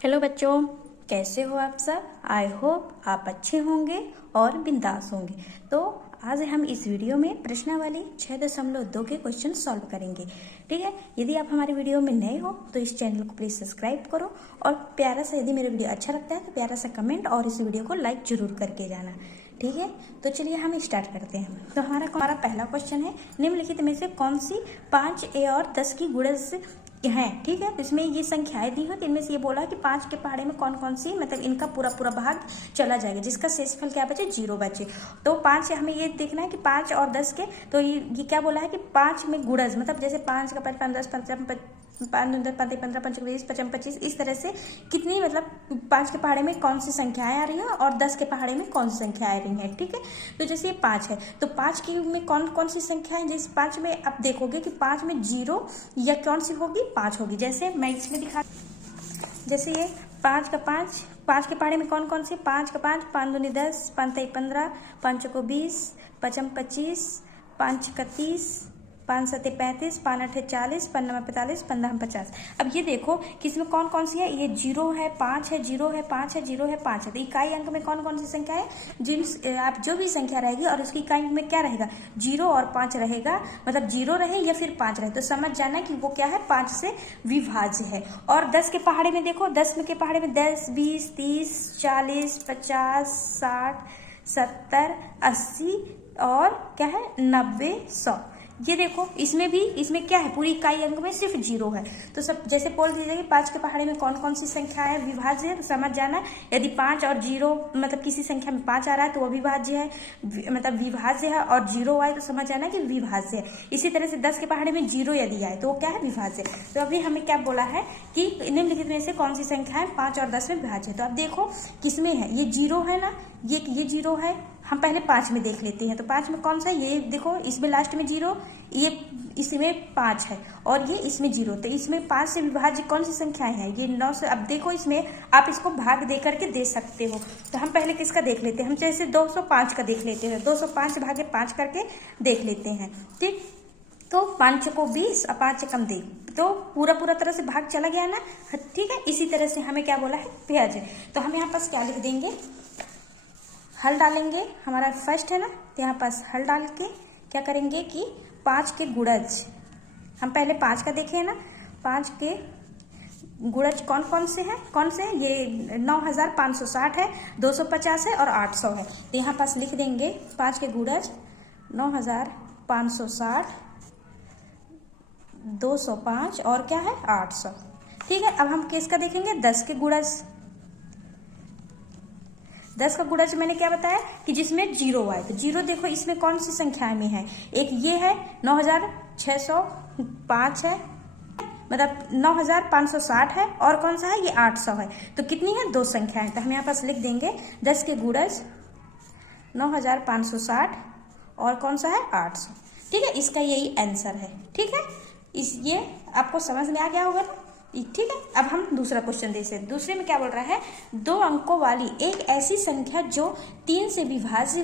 Hello बच्चों, कैसे हो आप सब। आई होप आप अच्छे होंगे और बिंदास होंगे। तो आज हम इस वीडियो में प्रश्नावली 6.2 के क्वेश्चन सॉल्व करेंगे। ठीक है, यदि आप हमारे वीडियो में नए हो तो इस चैनल को प्लीज सब्सक्राइब करो और प्यारा सा, यदि मेरा वीडियो अच्छा लगता है तो प्यारा सा कमेंट और इस वीडियो को लाइक जरूर करके जाना। ठीक है, तो चलिए हम स्टार्ट करते हैं। तो हमारा पहला क्वेश्चन है, निम्नलिखित में से कौन सी 5a और 10 की गुणज है। ठीक है, इसमें ये संख्याएं दी हैं, इनमें से ये बोला कि 5 के पहाड़े में कौन कौन सी, मतलब इनका पूरा पूरा भाग चला जाएगा जिसका शेषफल क्या बचे, 0 बचे। तो 5 से हमें ये देखना है कि 5 और 10 के, तो ये क्या बोला है कि 5 में गुणज, मतलब जैसे 5 का 5 10 15 5 15 15 25 25 इस तरह से कितनी, मतलब 5 के पहाड़े में कौन सी संख्याएं आ रही हैं और 10 के पहाड़े में कौन सी संख्याएं आ रही हैं। ठीक है, तो जैसे ये 5 है तो 5 की में कौन कौन सी संख्या है। जैसे 5 में आप देखोगे कि 5 में 0 या कौन सी होगी, 5 होगी। जैसे मैं इसमें दिखा, जैसे ये 5 का 5 के पहाड़े में कौन कौन सी, 5 का 5 5 दूनी 10 5 तेई 15 5 को 20 5 25 5 का 30 5 7 35 5 8 40 5 9 45 15 50। अब ये देखो कि इसमें कौन कौन सी है, ये 0 है 5 है 0 है 5 है 0 है 5 है। तो इकाई अंक में कौन कौन सी संख्या है, जिन आप जो भी संख्या रहेगी और उसकी इकाई अंक में क्या रहेगा, 0 और 5 रहेगा, मतलब 0 रहे या फिर 5 रहे तो समझ जाना कि वो क्या है, 5 से विभाज्य है। और 10 के पहाड़े में देखो, 10 के पहाड़े में 10 20 30 40 50 60 70 80 और क्या है 90 100। ये देखो इसमें भी, इसमें क्या है, पूरी इकाई अंक में सिर्फ 0 है। तो सब जैसे बोल दीजिए कि 5 के पहाड़े में कौन कौन सी संख्या है विभाज्य है, तो समझ जाना यदि 5 और 0, मतलब किसी संख्या में 5 आ रहा है तो वो विभाज्य है, मतलब विभाज्य है, और 0 आए तो समझ जाना कि विभाज्य है। इसी तरह से 10 के पहाड़े में 0 यदि आए तो वो क्या है, विभाज्य। तो अभी हमें क्या बोला है कि निम्नलिखित में से कौन सी संख्या है 5 और 10 में विभाज्य है। तो अब देखो किसमें है, ये 0 है ना, ये 0 है। हम पहले 5 में देख लेते हैं। तो 5 में कौन सा है, ये देखो इसमें लास्ट में 0, ये इसमें 5 है और ये इसमें 0। तो इसमें 5 से विभाज्य कौन सी संख्याएं हैं, ये 9 से। अब देखो इसमें आप इसको भाग दे करके दे सकते हो। तो हम पहले किसका देख लेते हैं, हम जैसे 205 का देख लेते हैं, 205 भागे 5 करके देख लेते हैं। ठीक, तो 5 को 20 और 5 कम दे, तो पूरा तरह से भाग चला गया ना। ठीक है, इसी तरह से हमें क्या बोला है, विभाज्य। तो हम यहाँ पास क्या लिख देंगे, हल डालेंगे, हमारा फर्स्ट है ना, तो यहाँ पास हल डाल के क्या करेंगे कि 5 के गुणज, हम पहले 5 का देखे है ना, 5 के गुणज कौन कौन से हैं, कौन से हैं, ये 9560 है, 250 है और 800 है। तो यहाँ पास लिख देंगे 5 के गुणज 9560 205 और क्या है 800। ठीक है, अब हम किसका देखेंगे, 10 के गुणज। 10 का गुणज मैंने क्या बताया कि जिसमें 0 आए। तो 0 देखो इसमें कौन सी संख्या में है, एक ये है 9605 है, मतलब 9560 है, और कौन सा है, ये 800 है। तो कितनी है, 2 संख्याएं। तो हम यहाँ पास लिख देंगे 10 के गुणज 9560 और कौन सा है 800। ठीक है, इसका यही आंसर है। ठीक है, ये आपको समझ में आ गया होगा ना। ठीक है, अब हम दूसरा क्वेश्चन देखते हैं। दूसरे में क्या बोल रहा है, 2 अंकों वाली एक ऐसी संख्या जो 3 से विभाज्य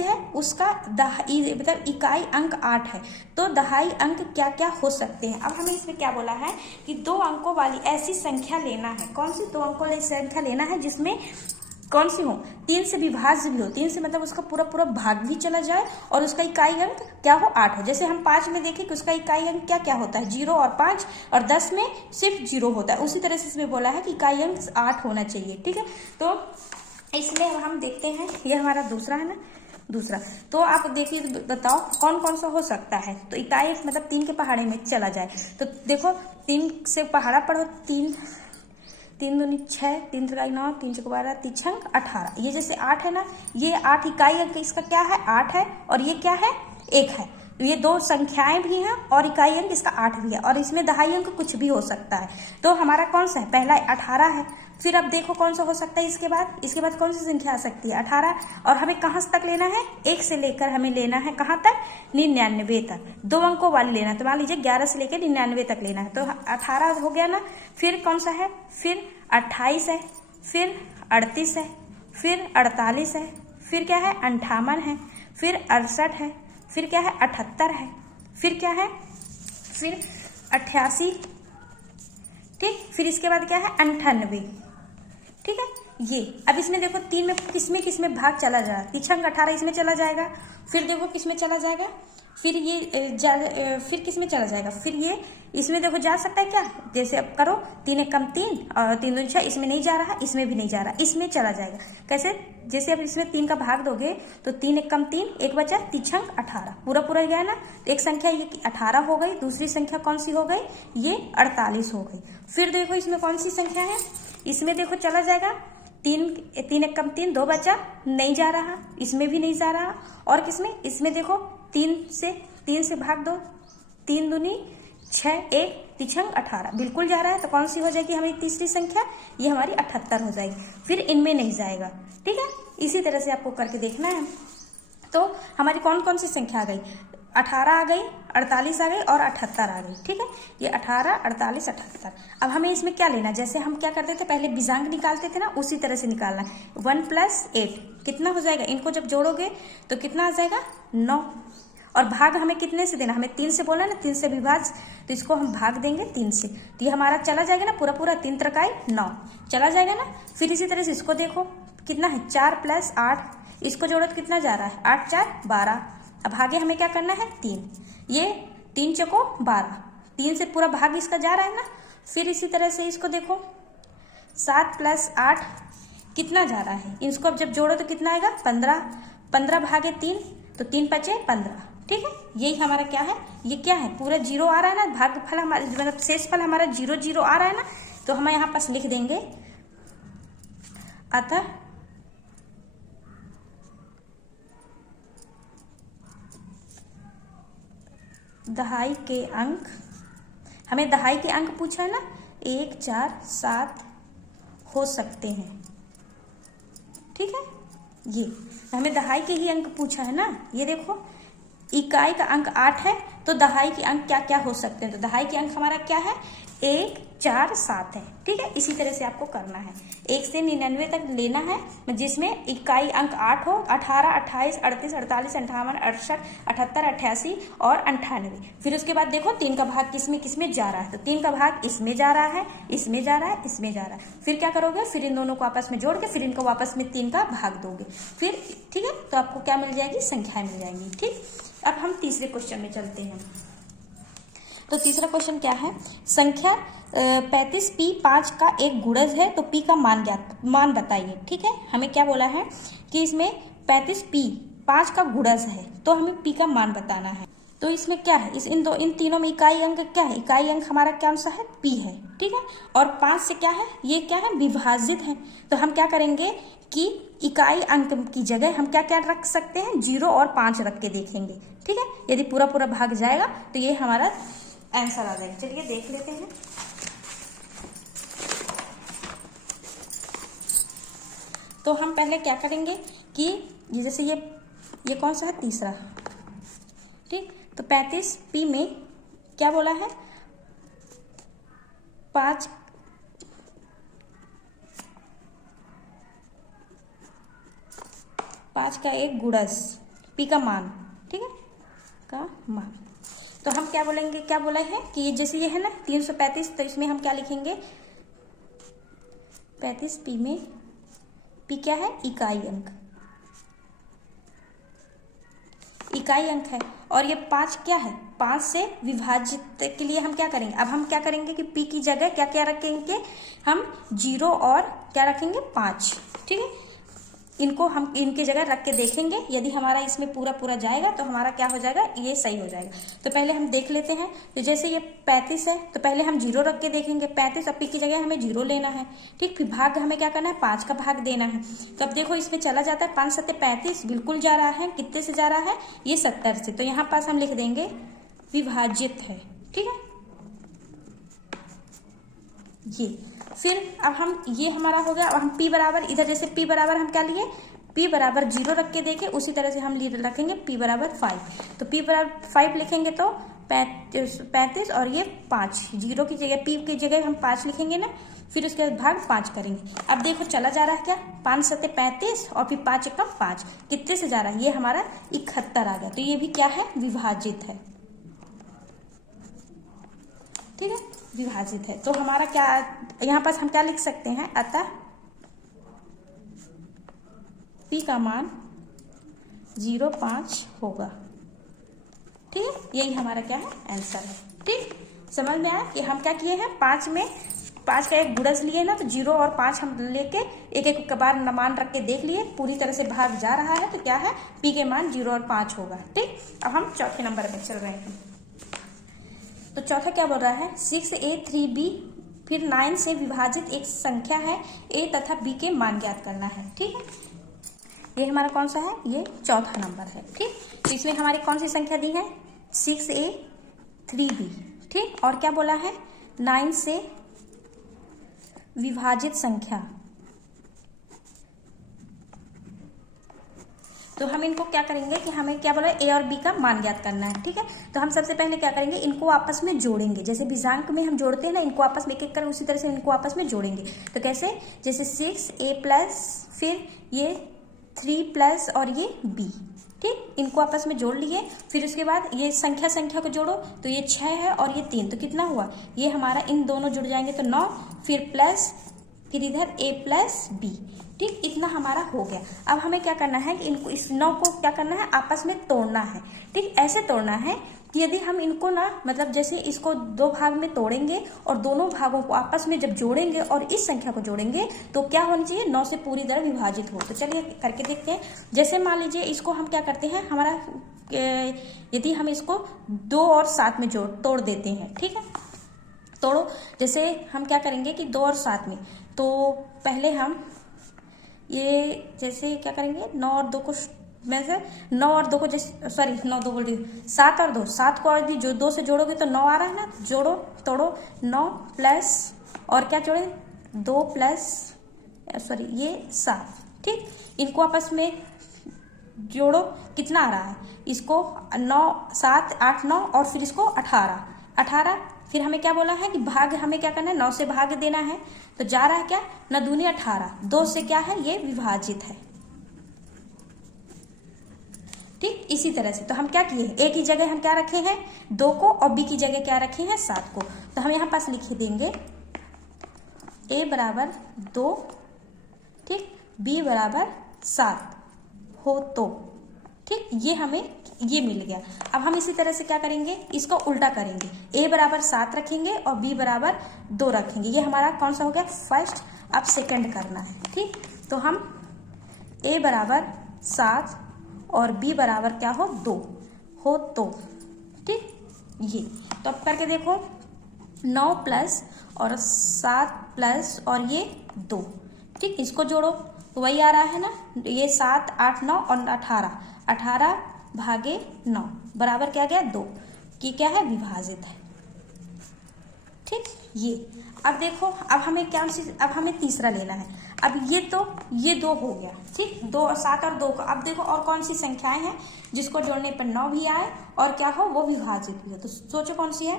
है, उसका मतलब इकाई अंक 8 है, तो दहाई अंक क्या क्या हो सकते हैं। अब हमें इसमें क्या बोला है कि 2 अंकों वाली ऐसी संख्या लेना है। कौन सी 2 अंकों वाली संख्या लेना है जिसमें कौन सी हो, 3 से विभाज्य भी हो, 3 से मतलब उसका पूरा भाग भी चला जाए और उसका इकाई अंक क्या हो, 8 हो। जैसे हम 5 में देखें कि उसका इकाई अंक क्या क्या होता है, 0 और 5, और 10 में सिर्फ 0 होता है। उसी तरह से इसमें बोला है कि इकाई अंक 8 होना चाहिए। ठीक है, तो इसमें अब हम देखते हैं, ये हमारा दूसरा है ना, दूसरा। तो आप देखिए, बताओ कौन कौन सा हो सकता है। तो इकाई मतलब 3 के पहाड़े में चला जाए। तो देखो 3 से पहाड़ा पढ़ो, 3 दूनी 6 3 त्रिकाई 9 3 चौक 12 3 छंग 18। ये जैसे 8 है ना, ये 8 इकाई अंक इसका क्या है, 8 है, और ये क्या है, 1 है। तो ये 2 संख्याएं भी हैं और इकाई अंक इसका 8 भी है, और इसमें दहाई अंक कुछ भी हो सकता है। तो हमारा कौन सा है, पहला 18 है। फिर अब देखो कौन सा हो सकता है इसके बाद कौन सी संख्या आ सकती है, 18। और हमें कहाँ तक लेना है, 1 से लेकर हमें लेना है कहाँ तक, 99 तक। 2 अंकों वाली लेना, तो मान लीजिए 11 से लेकर 99 तक लेना है। तो 18 हो गया ना, फिर कौन सा है, फिर 28 है, फिर 38 है, फिर 48 है, फिर क्या है 58 है, फिर 68 है, फिर क्या है 78 है, फिर क्या है, फिर 88, ठीक। फिर इसके बाद क्या है 98, ठीक है। ये अब इसमें देखो 3 में किसमें भाग चला जा रहा है, तीछंक 18 इसमें चला जाएगा। फिर देखो किसमें चला जाएगा, फिर ये फिर किसमें चला जाएगा, फिर ये इसमें देखो जा सकता है क्या, जैसे अब करो 3 एक कम 3 और 3 दूनी 6, इसमें नहीं जा रहा, इसमें भी नहीं जा रहा, इसमें चला जाएगा। कैसे, जैसे अब इसमें 3 का भाग दोगे तो 3 एक कम 3, एक बचा तीछंक 18, पूरा पूरा गया ना। तो एक संख्या ये 18 हो गई, दूसरी संख्या कौन सी हो गई, ये 48 हो गई। फिर देखो इसमें कौन सी संख्या है, इसमें देखो चला जाएगा 3 एक कम 3, 2 बचा, नहीं जा रहा, इसमें भी नहीं जा रहा। और किसमें, इसमें देखो 3 से भाग दो, 3 दूनी 6, एक तीछंक 18 बिल्कुल जा रहा है। तो कौन सी हो जाएगी हमारी तीसरी संख्या, ये हमारी 78 हो जाएगी। फिर इनमें नहीं जाएगा, ठीक है। इसी तरह से आपको करके देखना है। तो हमारी कौन कौन सी संख्या आ गई, 18 आ गई, 48 आ गई और 78 आ गई, ठीक है। ये 18, 48, 78। अब हमें इसमें क्या लेना, जैसे हम क्या करते थे पहले बीजांक निकालते थे ना, उसी तरह से निकालना है। 1 + 8 कितना हो जाएगा, इनको जब जोड़ोगे तो कितना आ जाएगा 9। और भाग हमें कितने से देना, हमें 3 से बोला ना, 3 से विभाज्य, तो इसको हम भाग देंगे 3 से। तो ये हमारा चला जाएगा ना, पूरा पूरा 3 त्रिकाई 9 चला जाएगा ना। फिर इसी तरह से इसको देखो कितना है, 4 + 8, इसको जोड़ो तो कितना जा रहा है, 8 × 4 = 12। अब आगे हमें क्या करना है 3, ये 3 चौको 12, 3 से पूरा भाग इसका जा रहा है ना। फिर इसी तरह से इसको देखो 7 + 8 कितना जा रहा है, इसको अब जब जोड़ो तो कितना आएगा 15, 15 भागे 3 तो 3 × 5 = 15, ठीक है। यही हमारा क्या है, ये क्या है, पूरा 0 आ रहा है ना, भागफल हमारा मतलब शेषफल हमारा 0 0 आ रहा है ना। तो हम यहाँ पास लिख देंगे अतः दहाई के अंक, हमें दहाई के अंक पूछा है ना, 1 4 7 हो सकते हैं, ठीक है। ये हमें दहाई के ही अंक पूछा है ना। ये देखो इकाई का अंक 8 है, तो दहाई के अंक क्या क्या हो सकते हैं, तो दहाई के अंक हमारा क्या है 1 4 7 है, ठीक है। इसी तरह से आपको करना है, 1 से 99 तक लेना है, जिसमें इकाई अंक 8 हो, 18 28 38 48 58 68 78 88 और 98। फिर उसके बाद देखो 3 का भाग किसमें जा रहा है, तो 3 का भाग इसमें जा रहा है, इसमें जा रहा है, इसमें जा रहा है। फिर क्या करोगे, फिर इन दोनों को आपस में जोड़ के फिर इनको वापस में 3 का भाग दोगे, फिर ठीक है। तो आपको क्या मिल जाएगी, संख्याएं मिल जाएंगी, ठीक। अब हम तीसरे क्वेश्चन में चलते हैं। तो तीसरा क्वेश्चन क्या है, संख्या 35p 5 का एक गुणज है, तो p का मान बताइए, ठीक है। हमें क्या बोला है कि इसमें 35p 5 का गुणज है, तो हमें p का मान बताना है। तो इसमें क्या है, इन तीनों में इकाई अंक क्या है, इकाई अंक हमारा क्या सा है p है, ठीक है। और 5 से क्या है, ये क्या है विभाजित है। तो हम क्या करेंगे कि इकाई अंक की जगह हम क्या क्या रख सकते हैं, 0 और 5 रख के देखेंगे, ठीक है। यदि पूरा पूरा भाग जाएगा तो ये हमारा आंसर आ जाएगा। चलिए देख लेते हैं। तो हम पहले क्या करेंगे कि जैसे ये कौन सा है, तीसरा, ठीक। तो 35p में क्या बोला है, 5 का एक गुणज, p का मान, ठीक है, का मान। तो हम क्या बोलेंगे, क्या बोला है कि ये जैसे ये है ना 335, तो इसमें हम क्या लिखेंगे 35p में p क्या है, इकाई अंक, इकाई अंक है। और ये 5 क्या है, 5 से विभाजित के लिए हम क्या करेंगे, अब हम क्या करेंगे कि p की जगह क्या क्या रखेंगे, हम 0 और क्या रखेंगे 5, ठीक है। इनको हम इनकी जगह रख के देखेंगे, यदि हमारा इसमें पूरा पूरा जाएगा तो हमारा क्या हो जाएगा, ये सही हो जाएगा। तो पहले हम देख लेते हैं। तो जैसे ये 35 है, तो पहले हम 0 रख के देखेंगे, 35 और p की जगह हमें 0 लेना है, ठीक। फिर भाग हमें क्या करना है, 5 का भाग देना है। तो अब देखो इसमें चला जाता है 5 7 35, बिल्कुल जा रहा है, कितने से जा रहा है, ये 70 से। तो यहाँ पास हम लिख देंगे विभाजित है, ठीक है। ये फिर अब हम ये हमारा हो गया। अब हम p बराबर, इधर जैसे p बराबर हम क्या लिए, p बराबर 0 रख के देखे, उसी तरह से हम रखेंगे p बराबर 5। तो p बराबर 5 लिखेंगे तो 35 और ये 5, 0 की जगह p की जगह हम 5 लिखेंगे ना। फिर उसके बाद भाग 5 करेंगे। अब देखो चला जा रहा है क्या, 5 7 35 और फिर 5 1 5, कितने से जा रहा है, ये हमारा 71 आ गया। तो ये भी क्या है, विभाजित है, ठीक है। विभाजित है। तो हमारा क्या यहाँ पास हम क्या लिख सकते हैं, अतः p का मान 0.5 होगा। ठीक है, यही हमारा क्या है, आंसर है। ठीक, समझ में आया कि हम क्या किए हैं, 5 में 5 का एक गुणज लिए ना, तो 0 और 5 हम लेके एक एक बार मान रख के देख लिए, पूरी तरह से भाग जा रहा है, तो क्या है, p के मान 0 और 5 होगा। ठीक, अब हम चौथे नंबर में चल रहे हैं। तो चौथा क्या बोल रहा है, 6a 3b फिर 9 से विभाजित एक संख्या है a तथा b के मान ज्ञात करना है। ठीक है, ये हमारा कौन सा है, ये चौथा नंबर है। ठीक, तो इसमें हमारी कौन सी संख्या दी है, 6a 3b। ठीक, और क्या बोला है, 9 से विभाजित संख्या। तो हम इनको क्या करेंगे कि हमें क्या बोला, ए और बी का मान ज्ञात करना है। ठीक है, तो हम सबसे पहले क्या करेंगे, इनको आपस में जोड़ेंगे, जैसे भिजांक में हम जोड़ते हैं ना, इनको आपस में एक एक कर, उसी तरह से इनको आपस में जोड़ेंगे। तो कैसे, जैसे 6a प्लस फिर ये 3 प्लस और ये b। ठीक, इनको आपस में जोड़ लिए, फिर उसके बाद ये संख्या को जोड़ो, तो ये 6 है और ये 3, तो कितना हुआ, ये हमारा इन दोनों जुड़ जाएंगे तो 9, फिर प्लस फिर इधर a प्लस b। ठीक, इतना हमारा हो गया। अब हमें क्या करना है कि इनको, इस 9 को क्या करना है, आपस में तोड़ना है। ठीक, ऐसे तोड़ना है कि यदि हम इनको ना, मतलब जैसे इसको 2 भाग में तोड़ेंगे और दोनों भागों को आपस में जब जोड़ेंगे और इस संख्या को जोड़ेंगे तो क्या होना चाहिए, 9 से पूरी तरह विभाजित हो। तो चलिए करके देखते हैं। जैसे मान लीजिए इसको हम क्या करते हैं, हमारा यदि हम इसको 2 और 7 में तोड़ देते हैं। ठीक है, तोड़ो, जैसे हम क्या करेंगे कि 2 और 7 में, तो पहले हम ये जैसे क्या करेंगे, 9 और 2 को में से 9 और 2 को, जैसे सॉरी 9 2 बोल रही, 7 और 2, 7 को यदि जो 2 से जोड़ोगे तो 9 आ रहा है ना, जोड़ो, तोड़ो, 9 प्लस और क्या जोड़े, 2 प्लस सॉरी ये 7। ठीक, इनको आपस में जोड़ो, कितना आ रहा है, इसको 9 7 8 9 और फिर इसको 18। फिर हमें क्या बोला है कि भाग हमें क्या करना है, 9 से भाग देना है, तो जा रहा है क्या, 9 दूनी 18, 2 से क्या है, ये विभाजित है। ठीक, इसी तरह से तो हम क्या किए, ए की जगह हम क्या रखे हैं, 2 को, और बी की जगह क्या रखे हैं, 7 को। तो हम यहाँ पास लिख देंगे a बराबर 2, ठीक, b बराबर 7 हो तो। ठीक, ये हमें ये मिल गया। अब हम इसी तरह से क्या करेंगे, इसको उल्टा करेंगे, a बराबर 7 रखेंगे और b बराबर 2 रखेंगे। ये हमारा कौन सा हो गया, फर्स्ट। अब सेकंड करना है। ठीक, तो हम a बराबर 7 और b बराबर क्या हो, 2 हो तो। ठीक, ये तो अब करके देखो, 9 प्लस और 7 प्लस और ये 2। ठीक, इसको जोड़ो तो वही आ रहा है ना, ये 7 8 9 और 18 भागे 9 बराबर क्या गया, 2, की क्या है, विभाजित है। ठीक, ये अब देखो, अब हमें क्या, अब हमें तीसरा लेना है। अब ये तो ये 2 हो गया। ठीक, 2 और 7 और 2 को, अब देखो और कौन सी संख्याएं हैं जिसको जोड़ने पर 9 भी आए और क्या हो, वो विभाजित भी हो। तो सोचो कौन सी है।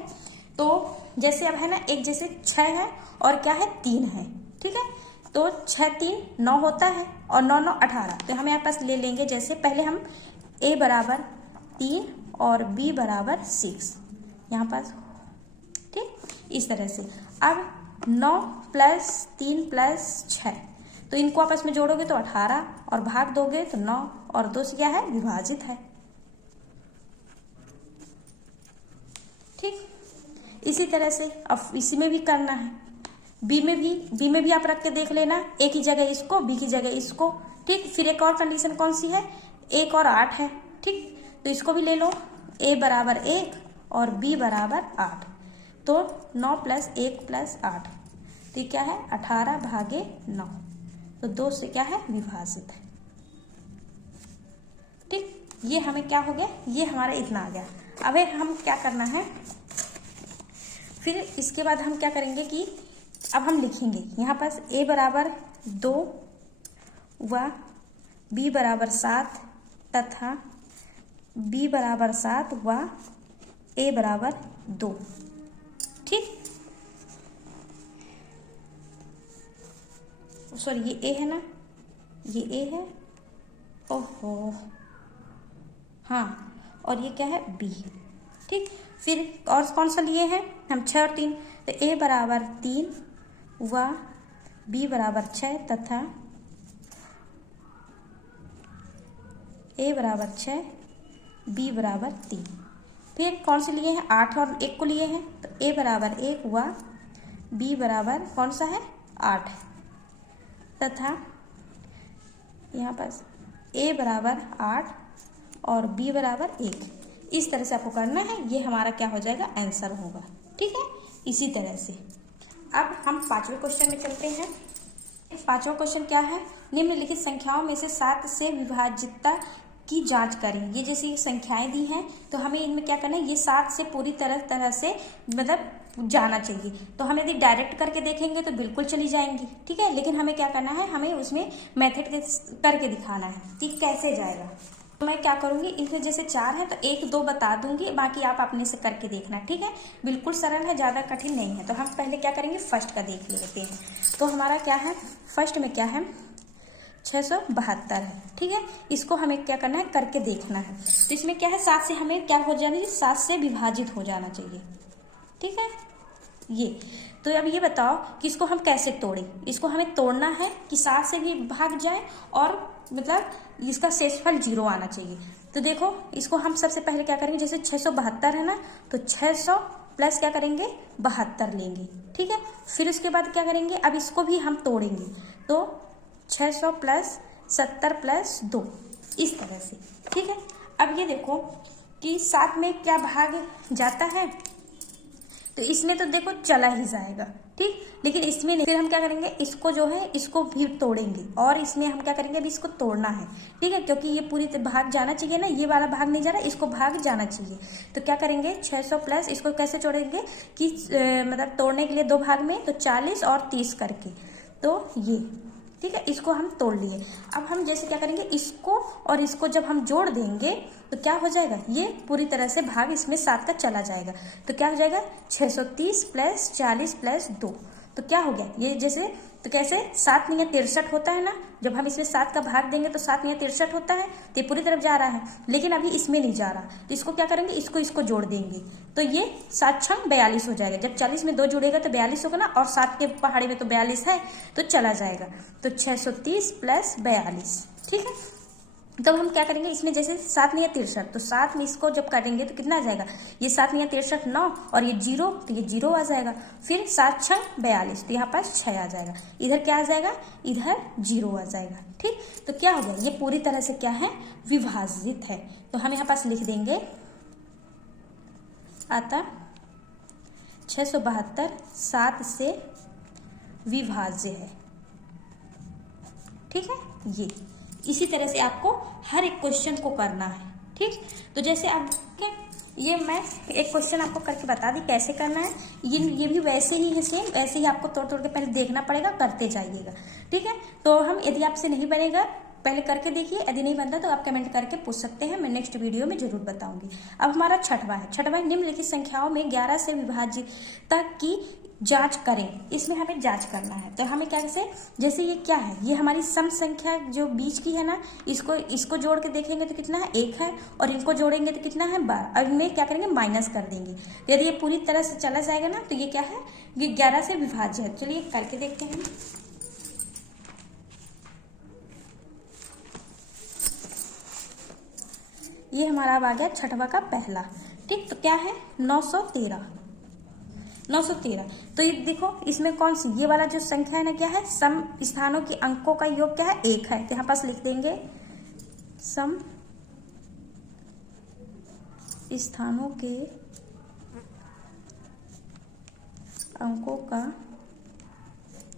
तो जैसे अब है ना, एक जैसे 6 है और क्या है, 3 है। ठीक है, तो 6 3 9 होता है और 9 9 18। तो हम यहाँ पास ले लेंगे, जैसे पहले हम a बराबर 3 और b बराबर 6 यहाँ पास। ठीक, इस तरह से। अब 9 प्लस 3 प्लस 6, तो इनको आपस में जोड़ोगे तो 18 और भाग दोगे तो 9 और 2 से क्या है, विभाजित है। ठीक, इसी तरह से अब इसी में भी करना है, बी में भी आप रख के देख लेना, ए की जगह इसको, बी की जगह इसको। ठीक, फिर एक और कंडीशन कौन सी है, 1 और 8 है। ठीक, तो इसको भी ले लो, a बराबर 1 और b बराबर 8, तो 9 प्लस 1 प्लस 8, तो ये क्या है, 18 भागे 9, तो 2 से क्या है, विभाजित है। ठीक, ये हमें क्या हो गया, ये हमारा इतना आ गया। अब हम क्या करना है, फिर इसके बाद हम क्या करेंगे कि अब हम लिखेंगे यहाँ पास a बराबर 2 व b बराबर 7 तथा b बराबर 7 व a बराबर 2। ठीक, सॉरी ये a है ना, ये a है, ओहो हाँ, और ये क्या है, b। ठीक, फिर और कौन सा लिए हैं हम, 6 और 3, तो a बराबर 3 व b बराबर 6 तथा a बराबर 6 b बराबर 3। फिर कौन से लिए हैं, 8 और 1 को लिए हैं, तो a बराबर 1 व b बराबर कौन सा है 8 तथा यहाँ पास a बराबर 8 और b बराबर 1। इस तरह से आपको करना है, ये हमारा क्या हो जाएगा आंसर होगा। ठीक है, इसी तरह से अब हम 5वें क्वेश्चन में चलते हैं। 5वां क्वेश्चन क्या है, निम्नलिखित संख्याओं में से 7 से विभाज्यता की जांच करें। ये जैसी संख्याएं दी हैं तो हमें इनमें क्या करना है, ये 7 से पूरी तरह से मतलब जाना चाहिए। तो हम यदि डायरेक्ट करके देखेंगे तो बिल्कुल चली जाएंगी, ठीक है, लेकिन हमें क्या करना है, हमें उसमें मेथड करके दिखाना है कि कैसे जाएगा। तो मैं क्या करूंगी, इनमें जैसे 4 है तो 1 2 बता दूंगी, बाकी आप अपने से करके देखना। ठीक है, बिल्कुल सरल है, ज़्यादा कठिन नहीं है। तो हम पहले क्या करेंगे, फर्स्ट का देख लेते हैं। तो हमारा क्या है, फर्स्ट में क्या है 672 है। ठीक है, इसको हमें क्या करना है, करके देखना है। तो इसमें क्या है, 7 से हमें क्या हो जाना चाहिए, 7 से विभाजित हो जाना चाहिए। ठीक है, ये तो अब ये बताओ कि इसको हम कैसे तोड़ें। इसको हमें तोड़ना है कि 7 से भी भाग जाए और मतलब इसका शेषफल 0 आना चाहिए। तो देखो, इसको हम सबसे पहले क्या करेंगे, जैसे 672 है ना, तो 600 प्लस क्या करेंगे 72 लेंगे। ठीक है, फिर उसके बाद क्या करेंगे, अब इसको भी हम तोड़ेंगे। तो 600 प्लस 70 प्लस 2, इस तरह से। ठीक है, अब ये देखो कि 7 में क्या भाग जाता है, तो इसमें तो देखो चला ही जाएगा। ठीक, लेकिन इसमें नहीं। फिर हम क्या करेंगे, इसको जो है इसको भी तोड़ेंगे और इसमें हम क्या करेंगे, अभी इसको तोड़ना है। ठीक है, क्योंकि ये पूरी भाग जाना चाहिए ना, ये वाला भाग नहीं जा रहा, इसको भाग जाना चाहिए। तो क्या करेंगे, 600 प्लस इसको कैसे जोड़ेंगे कि मतलब तोड़ने के लिए 2 भाग में, तो 40 और 30 करके, तो ये। ठीक है, इसको हम तोड़ लिए। अब हम जैसे क्या करेंगे, इसको और इसको जब हम जोड़ देंगे तो क्या हो जाएगा, ये पूरी तरह से भाग इसमें 7 का चला जाएगा। तो क्या हो जाएगा 630 प्लस 40 प्लस 2, तो क्या हो गया ये जैसे, तो कैसे 7 नहीं 63 होता है ना, जब हम इसमें 7 का भाग देंगे तो 7 नहीं 63 होता है। तो ये पूरी तरफ जा रहा है, लेकिन अभी इसमें नहीं जा रहा, तो इसको क्या करेंगे, इसको जोड़ देंगे। तो ये 7 छंग 42 हो जाएगा। जब 40 में 2 जुड़ेगा तो 42 होगा ना, और 7 के पहाड़ी में तो 42 है, तो चला जाएगा। तो 630 प्लस 42। ठीक है, तब हम क्या करेंगे, इसमें जैसे 7 नहीं 63, तो 7 में इसको जब करेंगे तो कितना आ जाएगा, ये 7 नहीं 63 9, और ये 0, तो ये 0 आ जाएगा। फिर 7 6 42, तो यहाँ पास 6 आ जाएगा। इधर क्या आ जाएगा, इधर 0 आ जाएगा। ठीक, तो क्या हो गया, ये पूरी तरह से क्या है, विभाजित है। तो हम यहाँ पास लिख देंगे, अतः 672 7 से विभाज्य है। ठीक है, ये इसी तरह से आपको हर एक क्वेश्चन को करना है। ठीक, तो जैसे आप ये मैं एक क्वेश्चन आपको करके बता दी कैसे करना है, ये भी वैसे ही है, सेम वैसे ही आपको तोड़ तोड़ के पहले देखना पड़ेगा, करते जाइएगा। ठीक है, तो हम यदि आपसे नहीं बनेगा पहले करके देखिए, यदि नहीं बनता तो आप कमेंट करके पूछ सकते हैं, मैं नेक्स्ट वीडियो में जरूर बताऊंगी। अब हमारा छठवां है, छठवां निम्नलिखित संख्याओं में 11 से विभाज्यता की जांच करें। इसमें हमें जांच करना है, तो हमें क्या कैसे, जैसे ये क्या है, ये हमारी सम संख्या जो बीच की है ना, इसको जोड़ के देखेंगे तो कितना है 1 है, और इनको जोड़ेंगे तो कितना है 12। अब इनमें क्या करेंगे, माइनस कर देंगे। तो यदि ये पूरी तरह से चला जाएगा ना, तो ये क्या है, ये 11 से विभाज्य है। चलिए करके देखते हैं। ये हमारा अब आ गया छठवा का पहला। ठीक, तो क्या है 913। तो ये देखो, इसमें कौन सी, ये वाला जो संख्या है ना, क्या है, सम स्थानों के अंकों का योग क्या है 1 है। तो यहाँ पास लिख देंगे सम स्थानों के अंकों का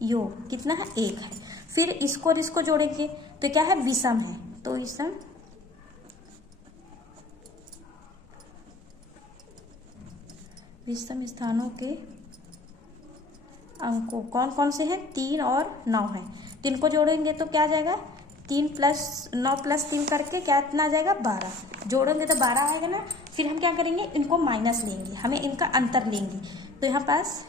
योग कितना है 1 है। फिर इसको और इसको जोड़ेंगे तो क्या है, विषम है। तो विषम स्थानों के अंकों कौन कौन से हैं, 3 और 9 है। 3 को जोड़ेंगे तो क्या आ जाएगा, 3 प्लस 9 प्लस 3 करके क्या इतना आ जाएगा 12। जोड़ेंगे तो 12 आएगा ना। फिर हम क्या करेंगे, इनको माइनस लेंगे, हमें इनका अंतर लेंगे। तो यहाँ पास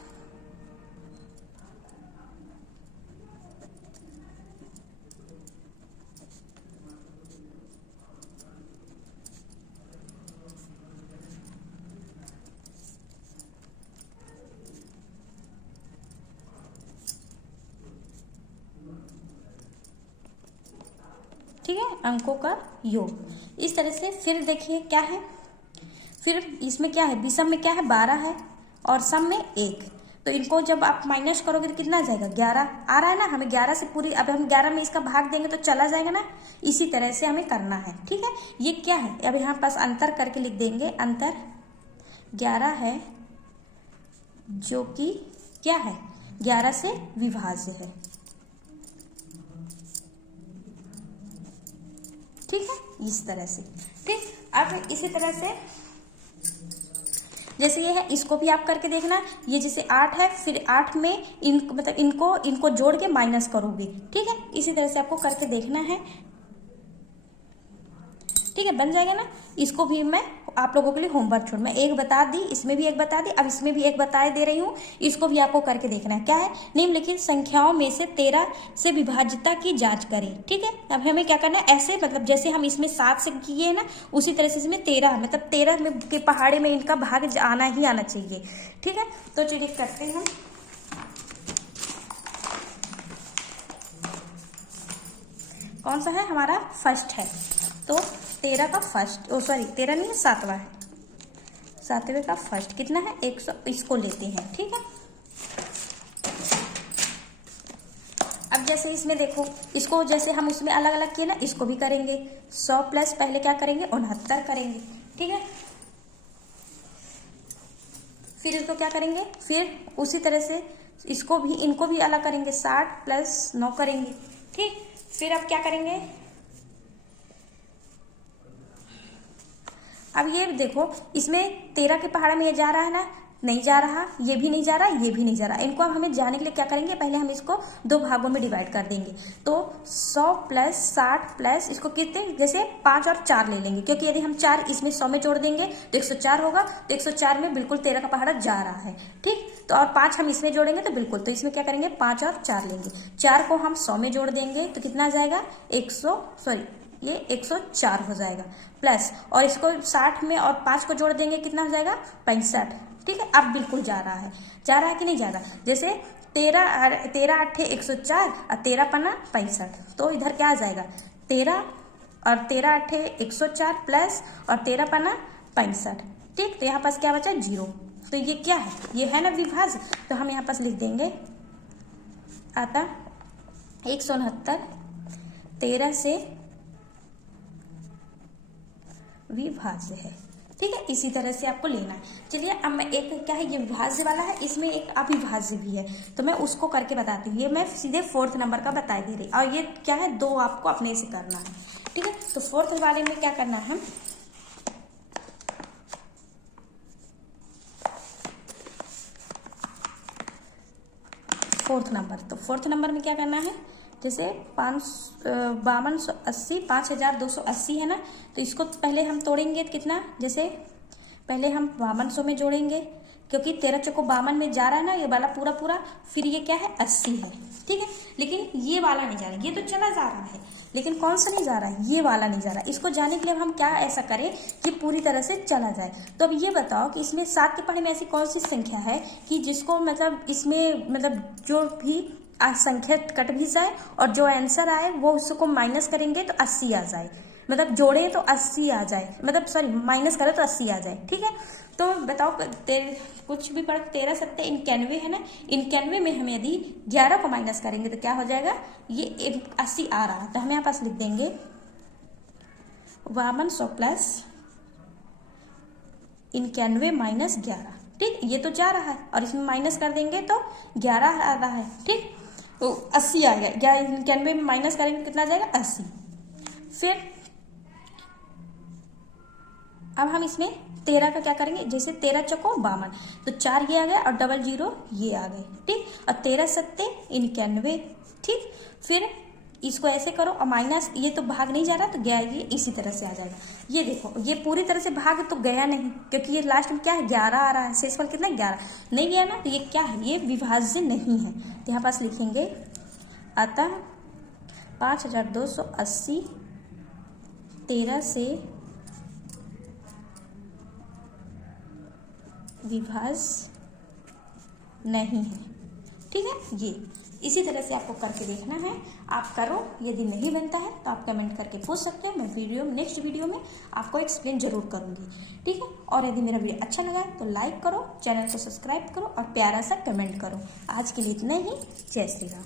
ठीक है, अंकों का योग। इस तरह से फिर देखिए क्या है, फिर इसमें क्या है, विषम में क्या है 12 है और सम में 1। तो इनको जब आप माइनस करोगे तो कितना आ जाएगा, 11 आ रहा है ना। हमें 11 से पूरी, अब हम 11 में इसका भाग देंगे तो चला जाएगा ना। इसी तरह से हमें करना है, ठीक है। ये क्या है, अब यहाँ पास अंतर करके लिख देंगे, अंतर 11 है जो कि क्या है, 11 से विभाज्य है, ठीक है, इस तरह से। ठीक, अब इसी तरह से जैसे ये है, इसको भी आप करके देखना। ये जैसे 8 है, फिर 8 में मतलब इनको जोड़ के माइनस करोगे, ठीक है। इसी तरह से आपको करके देखना है, ठीक है, बन जाएगा ना। इसको भी मैं आप लोगों के लिए होमवर्क छोड़, मैं एक बता दी, इसमें भी एक बता दी, अब इसमें भी एक बता दे रही हूँ। इसको भी आपको करके देखना है। क्या है, निम्नलिखित संख्याओं में से 13 से विभाज्यता की जांच करें, ठीक है। अब हमें क्या करना है, ऐसे मतलब जैसे हम इसमें 7 से किए ना, उसी तरह से इसमें 13 मतलब 13 में के पहाड़े में इनका भाग आना ही आना चाहिए, ठीक है। तो चलिए करते हैं। कौन सा है, हमारा फर्स्ट है, तो 13 का फर्स्ट, ओ सॉरी 13 नहीं है, 7वां है। 7वें का फर्स्ट कितना है, 100, इसको लेते हैं, ठीक है। अब जैसे इसमें देखो, इसको जैसे हम उसमें अलग अलग किए ना, इसको भी करेंगे। 100 प्लस पहले क्या करेंगे, 69 करेंगे, ठीक है। फिर इसको क्या करेंगे, फिर उसी तरह से इसको भी, इनको भी अलग करेंगे, 60 प्लस 9 करेंगे, ठीक। फिर अब क्या करेंगे, अब ये देखो, इसमें 13 के पहाड़ में ये जा रहा है ना, नहीं जा रहा, ये भी नहीं जा रहा, ये भी नहीं जा रहा। इनको अब हमें जाने के लिए क्या करेंगे, पहले हम इसको 2 भागों में डिवाइड कर देंगे। तो 100 प्लस 60 प्लस इसको कितने, जैसे 5 और 4 ले लेंगे, क्योंकि यदि हम 4 इसमें 100 में जोड़ देंगे तो 104 होगा। तो 104 में बिल्कुल 13 का पहाड़ा जा रहा है, ठीक। तो और 5 हम इसमें जोड़ेंगे तो बिल्कुल, तो इसमें क्या करेंगे, 5 और 4 लेंगे। 4 को हम 100 में जोड़ देंगे तो कितना आ जाएगा, 104 हो जाएगा, प्लस और इसको 60 में और 5 को जोड़ देंगे, कितना हो जाएगा, 65, ठीक है। अब बिल्कुल जा रहा है कि नहीं जा रहा। जैसे 13 8 104 और 13 पन्ना 65, तो इधर क्या आ जाएगा, 13 और 13 8 104 प्लस और 13 पन्ना 65, ठीक। तो यहाँ पास क्या बचा, 0। तो ये क्या है, ये है ना विभाज्य। तो हम यहाँ पास लिख देंगे, आता 169 13 से विभाज्य है, ठीक है। इसी तरह से आपको लेना है। चलिए अब मैं एक, क्या है, ये विभाज्य वाला है, इसमें एक अविभाज्य भी है, तो मैं उसको करके बताती हूँ। ये मैं सीधे 4th नंबर का बता दे रही, और ये क्या है, 2 आपको अपने से करना है, ठीक है। तो 4th वाले में क्या करना है, 4th नंबर, तो 4th नंबर में क्या करना है, जैसे 5280 5280 है ना, तो इसको पहले हम तोड़ेंगे कितना, जैसे पहले हम 5200 में जोड़ेंगे, क्योंकि 13 चौको 52 में जा रहा है ना, ये वाला पूरा पूरा, फिर ये क्या है, 80 है, ठीक है। लेकिन ये वाला नहीं जा रहा, ये तो चला जा रहा है, लेकिन कौन सा नहीं जा रहा है, ये वाला नहीं जा रहा। इसको जाने के लिए हम क्या ऐसा करें कि पूरी तरह से चला जाए। तो अब ये बताओ कि इसमें 7 के पढ़े में ऐसी कौन सी संख्या है कि जिसको मतलब इसमें मतलब जो भी संख्या कट भी जाए और जो आंसर आए वो उसको माइनस करेंगे तो 80 आ जाए, मतलब जोड़े तो 80 आ जाए, मतलब सॉरी माइनस करे तो 80 आ जाए, ठीक है। तो बताओ, कुछ भी पढ़, 13 7 91 है ना, 91 में हम यदि 11 को माइनस करेंगे तो क्या हो जाएगा, ये 80 आ रहा है। तो हम यहाँ पास लिख देंगे 5200 प्लस 91 माइनस 11, ठीक। ये तो जा रहा है और इसमें माइनस कर देंगे तो 11 आ रहा है, ठीक। तो 80 आएगा, 91 में माइनस करेंगे कितना आ जाएगा, 80। फिर अब हम इसमें 13 का क्या करेंगे, जैसे 13 चौको 52, तो 4 ये आ गया और डबल 0 ये आ गए, ठीक। और 13 7 91, ठीक। फिर इसको ऐसे करो और माइनस, ये तो भाग नहीं जा रहा तो गया, ये इसी तरह से आ जाएगा। ये देखो, ये पूरी तरह से भाग तो गया नहीं, क्योंकि ये लास्ट में क्या है, 11 आ रहा है, शेषफल कितना, 11 नहीं गया ना, तो ये क्या है, ये विभाज्य नहीं है। तो यहाँ पास लिखेंगे, अतः 5280 13 से विभाज्य नहीं है, ठीक है। ये इसी तरह से आपको करके देखना है, आप करो। यदि नहीं बनता है तो आप कमेंट करके पूछ सकते हैं, मैं नेक्स्ट वीडियो में आपको एक्सप्लेन जरूर करूंगी, ठीक है। और यदि मेरा वीडियो अच्छा लगा है तो लाइक करो, चैनल को सब्सक्राइब करो और प्यारा सा कमेंट करो। आज के लिए इतना ही। जय श्री राम।